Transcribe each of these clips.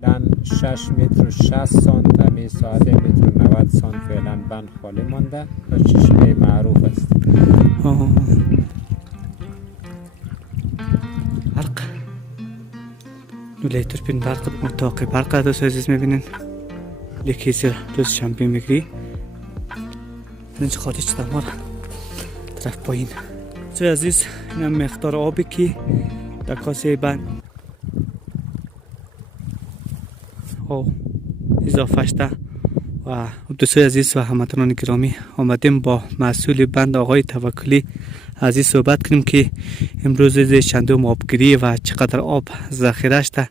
فعلا 6 متر و 60 سانت، همی ساعت 3 متر و 90 سانت فعلا بند خالی مانده و چشمه معروف است. برق نولیتر پین برق اتاقی برق دوست عزیز میبینین لیکیزی روز شنبه میگری اینجا خارج دمار طرف پایین. دوست عزیز این هم مقدار آبی که در کاسه بند اضافه شده و دوستان عزیز و هموطنان گرامی آمدیم با مسئول بند آقای توکلی عزیز صحبت کنیم که امروز چندم آبگیری و چقدر آب ذخیره شده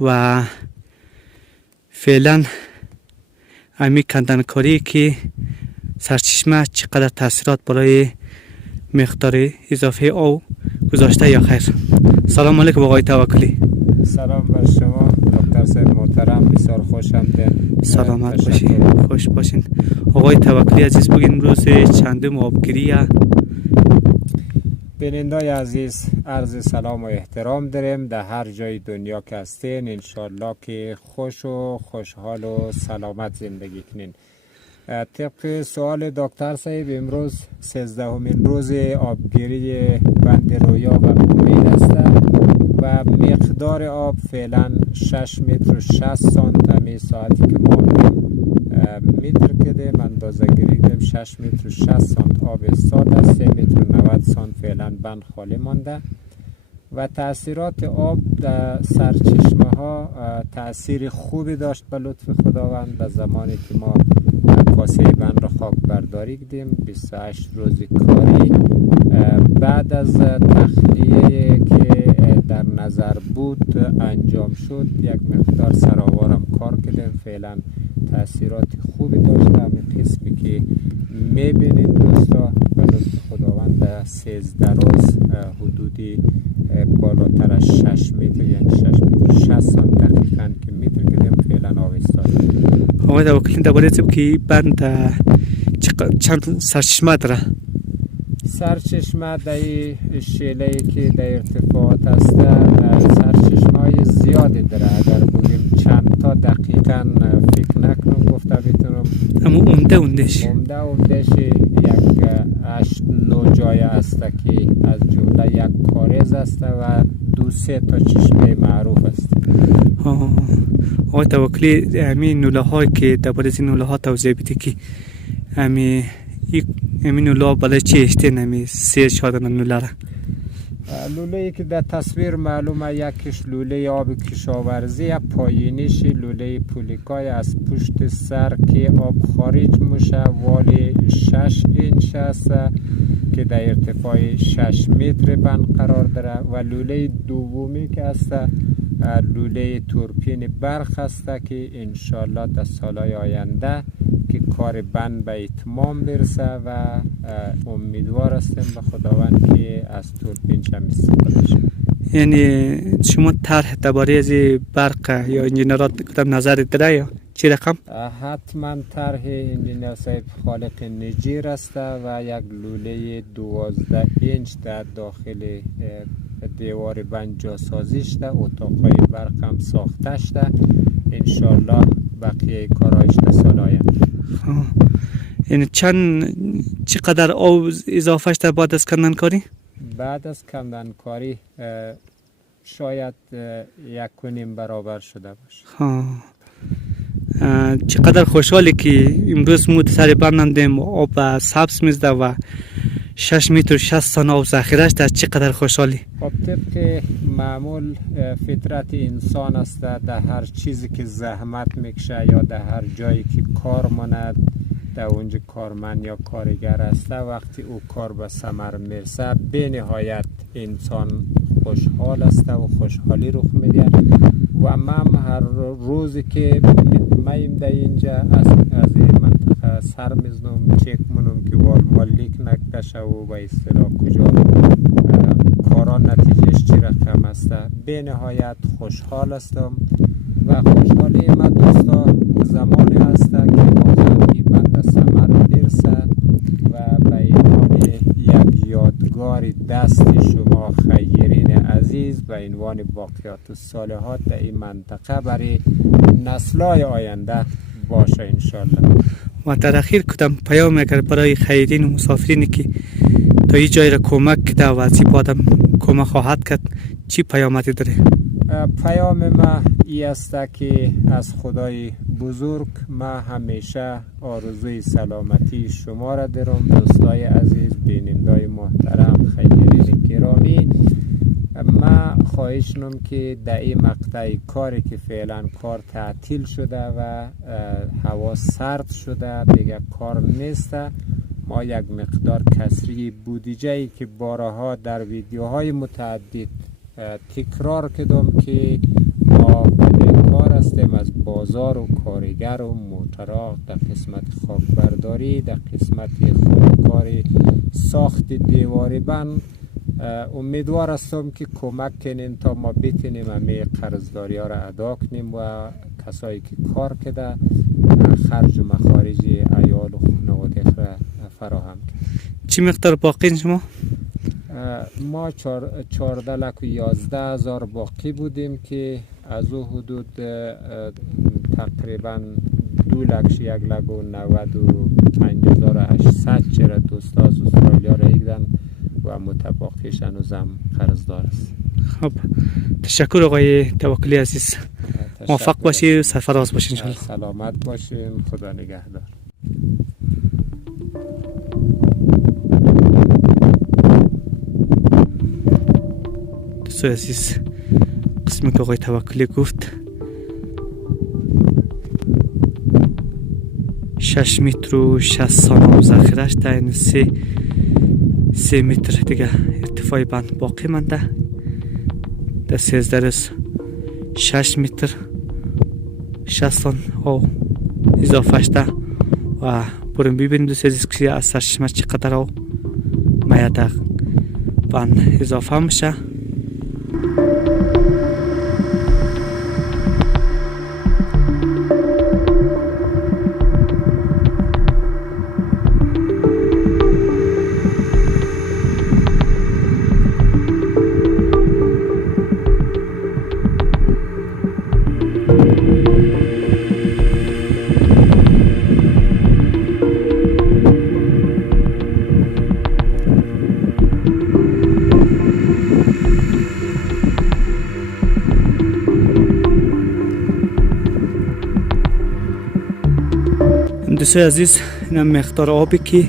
و فعلا امی کندنکاری که سرچشمه چقدر تاثیرات برای مقدار اضافه آب گذاشته یا خیر. سلام علیکم آقای توکلی. سلام بر شما دکتر صاحب محترم، بسیار خوش آمدید. سلامت باشین، خوش باشین. آقای توکلی عزیز بگین امروز چندم آبگیری؟ بینندای عزیز عرض سلام و احترام داریم در هر جای دنیا که هستین، انشالله که خوش و خوشحال و سلامت زندگی کنین. طبق سوال دکتر صاحب امروز 13مین روز آبگیری بند رویا و امید است و مقدار آب فعلا 6 متر و 60 سانت، همی ساعتی که ما متر کردیم اندازه گیری کردیم 6 متر و 60 سانت آب استاد است. 3 متر و 90 سانت فعلا بند خالی مانده و تاثیرات آب در سرچشمه ها تاثیر خوبی داشت به لطف خداوند. به زمانی که ما کاسه بند را خاک برداری کردیم 28 روز کاری بعد از تخلیه که در نظر بود انجام شد، یک مقدار سراوارم کار کردیم. فعلا تاثیرات خوبی داشته. همین قسمی که میبینید دوستا به لطف خداوند در 13 روز حدودی بالاتر از 6 متر یعنی 6 متر 60 سانت دقیقاً که متر کردیم فعلا آب استاد. آقای توکلی درباره که بند چند سرچشمه داره؟ سرچشمه در شیله که در ارتفاعات است سرچشمه های زیادی داره. اگر بگیم چند تا دقیقا فکر نکنم گفته بتونم، اما اوندهش یک 8-9 جای است که از جمله یک کارز است و 2-3 تا چشمه معروف است. آقای توکلی همین نوله هایی که درباره این نوله ها توضیح بدید که همین نوله برای چی اشته نمی سیر شدن نوله را؟ لوله ای که در تصویر معلومه یکیش لوله آب کشاورزی، پایینیش لوله پولیکای از پشت سر که آب خارج میشه والی 6 اینچ است که در ارتفاع 6 متر بند قرار داره و لوله دومی که است لوله توربین برق است که انشالله در سالهای آینده که کار بند به اتمام برسه و امیدوار هستیم به خداوند که از توربین هم استفاده شه. یعنی شما طرح درباره از برق یا انجینرات کدام نظر داره یا چی رقم؟ حتما طرح انجینر صاحب خالق نجیر است و یک لوله 12 اینچ در داخل دیوار بند جاسازی شده، اتاقای برق هم ساخته شده. انشالله بقیه کارایش در سال آینده. یعنی چقدر آب اضافه شده بعد از کندنکاری؟ بعد از کندنکاری شاید 1.5 برابر شده باشه. چقدر خوشحالی که امروز مو سر بندیم آب سبز میزده و 6 متر و 60 سانت آب ذخیره شده. چقدر خوشحالی. خب طبق معمول فطرت انسان است در هر چیزی که زحمت میکشه یا در هر جایی که کار ماند در اونجا کارمند یا کارگر است، وقتی او کار به ثمر میرسه به نهایت انسان خوشحال است و خوشحالی رخ میده. و من هر روزی که میم در اینجا از این منطقه سر میزنم چک منم که مالیک نکشه و به اصطلاح کجا کاران نتیجهش چی رقم است. به نهایت خوشحال هستم و خوشحالی ما دوستا زمانی هست که بازم این بند ثمر برسه و به عنوان یک یادگار روزگار دست شما خیرین عزیز به عنوان باقیات الصالحات در این منطقه برای نسل‌های آینده باشه انشالله. و در اخیر کدام پیام اگر برای خیرین و مسافرینی که تا این جای را کمک کرده و از این آدم کمک خواهد کرد چی پیامتی داره؟ پیام ما ای است که از خدای بزرگ ما همیشه آرزوی سلامتی شما را دارم. دوستای عزیز، بینندای محترم، خیرین گرامی، ما خواهش کنم که در این مقطع کاری که فعلا کار تعطیل شده و هوا سرد شده دیگه کار نیست، ما یک مقدار کسری بودجه‌ای که بارها در ویدیوهای متعدد تکرار کردم که ما بدهکار هستیم از بازار و کارگر و موتراغ در قسمت خاکبرداری، در قسمت خودکار ساخت دیواری بند. امیدوار هستم که کمک کنین تا ما بتونیم همه قرضداری ها را ادا کنیم و کسایی که کار کرده خرج و مخارج عیال و خانواده را فراهم کنیم. چی مقدار باقی شما؟ ما 14,11,000 باقی بودیم که از او حدود تقریبا 2,195,800 چرا دوستا از استرالیا را ایگدن و متباقیش هنوزم قرضدار است. خب تشکر آقای توکلی عزیز، موفق باشی و سرفراز باشین ان شاء الله. سلامت باشین، خدا نگهدار. دوستای عزیز، قسمی که آقای توکلی گفت 6 متر و 60 سانت ذخیره‌اش در این 3 متر دیگه ارتفاع بند باقی مانده. در 13 روز 6 متر 60 سانت اضافه شده و بریم ببینیم دوستای عزیز که از سرچشمه چقدر میاد بند اضافه میشه. دوستای عزیز، این مقدار آبی که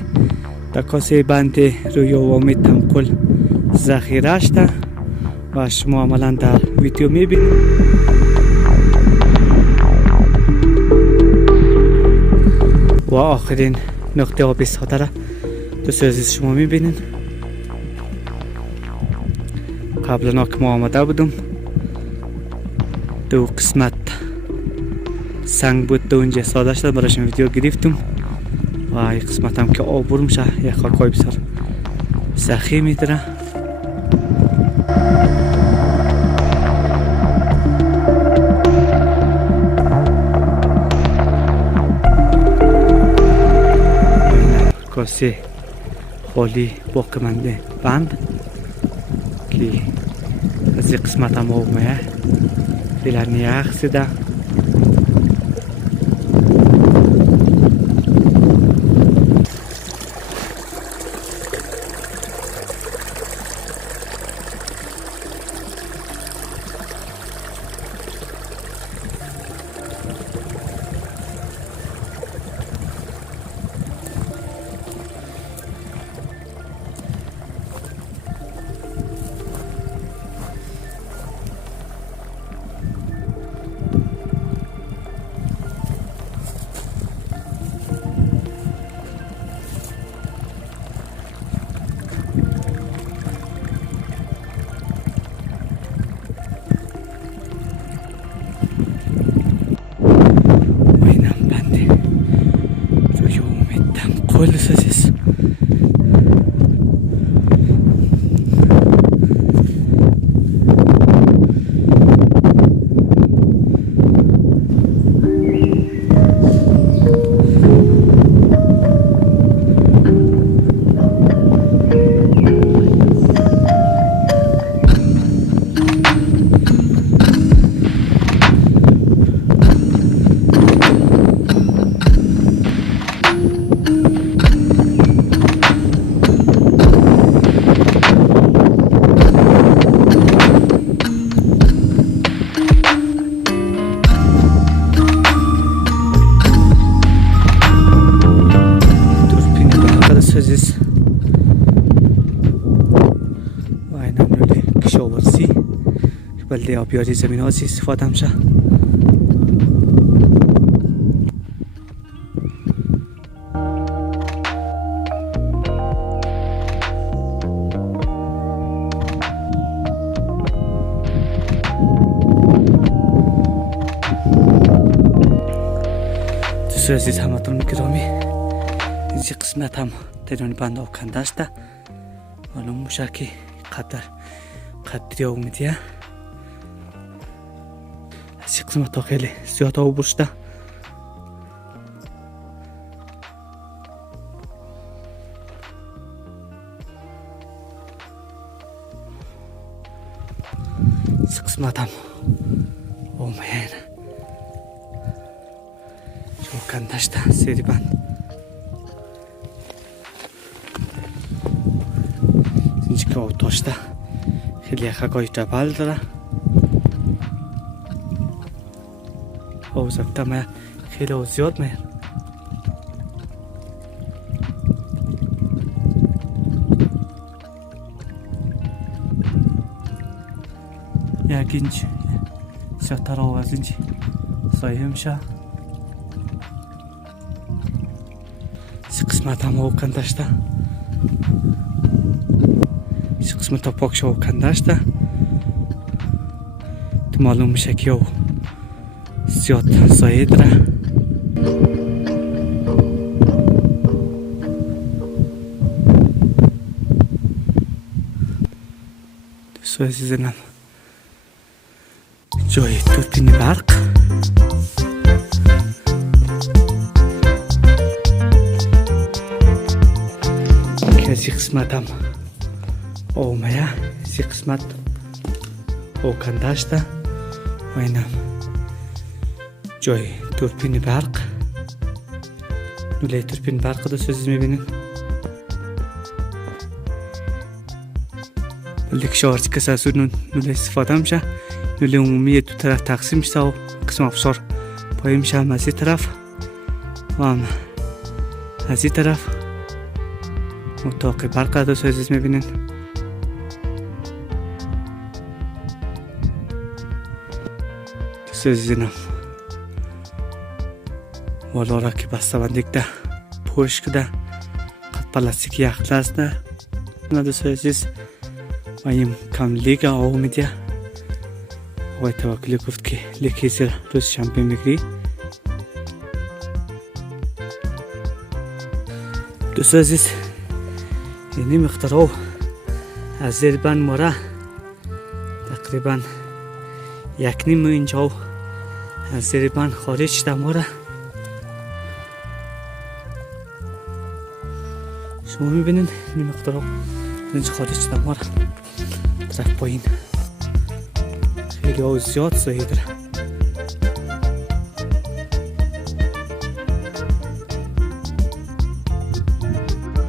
در کاسه بند روی عوامی تمکل ذخیره شده و شما عملا در ویدیو میبینید. و آخرین نقطه آبی ساده را دوستای عزیز شما میبینید. قبلا که ما آمده بودم دو قسمت سنگ بود، دو اونجا ساده شده برایشون ویدیو گرفتم و این قسمت هم که آب برم شه یک خاکای بسیار سخی میداره. کاسه خالی باقی مانده بند که از این قسمت هم آب میه فعلا نیخ سیده. Cool ist es. کل آبیاری زمین ها استفاده میشه. دوستان عزیز همتون گرامی، این قسمت هم درون بند آب کنده است. معلوم میشه که قدری اومدیه. از این قسمت ها خیلی زیاد آب برشته. از قسمت هم اومین کنده است سری بند. اینجا که آب داشته خیلی خگاه جبل داره. آب زفته میه، خیلی آب زیاد میه. یک اینچ زیادتر آب از اینجا سایه میشه. قسمت هم آب کنده است. این قسمت ها پاکش آب کنده است. تو معلوم میشه که آب زیاد سایه داره. دوستان عزیزم، جای دوربین برق. از این قسمت هم اومه، از این قسمت او کنده است. و این هم جای دوربین برق، نوله دوربین برق دوست عزیز میبینین. نوله که شارژ کسی از اون نوله استفاده میشه. نوله عمومی دو طرف تقسیم میشه و قسم افشار پایین میشه، هم از این طرف و هم از این طرف. اتاق برق دوست عزیز میبینین. دوست عزیزم، والا را که بسته بندی کده پوش کده قد پلاستیکی اخته است. نه دوست عزیز، و این کم لیگ آو میدیه. آقای توکلی گفت که لیکی زیر روز شنبه میگیری. دوست عزیز، اینی مقدار آب از زیر بند ماره تقریبا 1.5 اینچ آب از زیر بند خارج شده ماره. شما میبینین این مقدار آب اینجا خارج شده ماره. طرف پایین خیلی آب زیاد سایه داره.